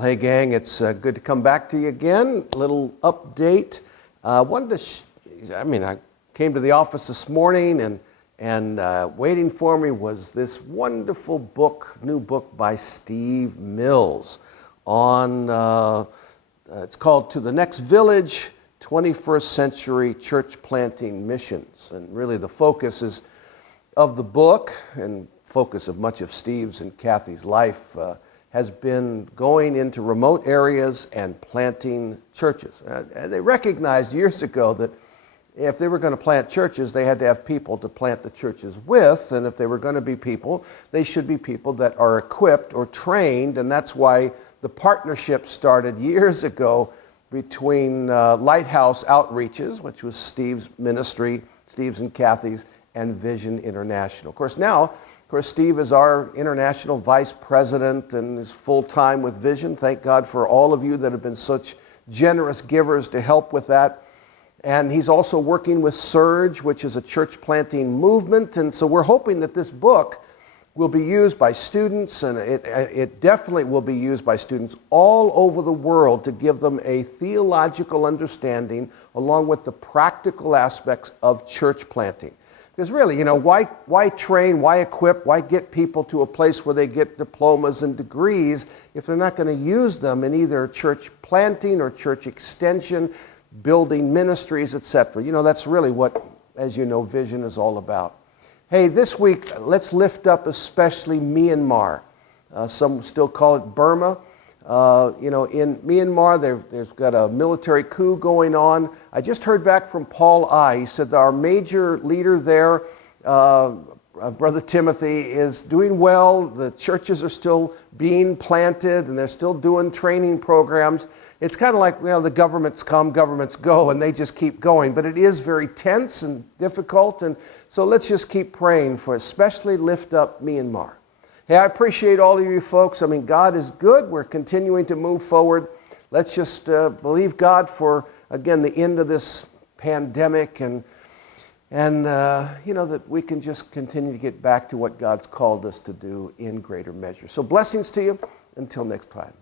Well, hey gang, it's good to come back to you again. A little update. I came to the office this morning, and waiting for me was this wonderful book, new book by Steve Mills on, it's called To the Next Village, 21st Century Church Planting Missions. And really the focus is of the book, and focus of much of Steve's and Kathy's life, has been going into remote areas and planting churches. And they recognized years ago that if they were going to plant churches, they had to have people to plant the churches with, and if they were going to be people, they should be people that are equipped or trained, and that's why the partnership started years ago between Lighthouse Outreaches, which was Steve's ministry, Steve's and Kathy's, and Vision International. Of course, Steve is our international vice president and is full-time with Vision. Thank God for all of you that have been such generous givers to help with that. And he's also working with Surge, which is a church planting movement. And so we're hoping that this book will be used by students, and it definitely will be used by students all over the world to give them a theological understanding along with the practical aspects of church planting. Because really, why train, why equip, why get people to a place where they get diplomas and degrees if they're not going to use them in either church planting or church extension, building ministries, etc. That's really what, as you know, Vision is all about. Hey, this week, let's lift up especially Myanmar. Some still call it Burma. In Myanmar, they've got a military coup going on. I just heard back from Paul I. He said that our major leader there, Brother Timothy, is doing well. The churches are still being planted, and they're still doing training programs. It's kind of like, the governments come, governments go, and they just keep going. But it is very tense and difficult, and so let's just keep praying for, especially lift up Myanmar. Hey, I appreciate all of you folks. God is good. We're continuing to move forward. Let's just believe God for, again, the end of this pandemic, and that we can just continue to get back to what God's called us to do in greater measure. So blessings to you. Until next time.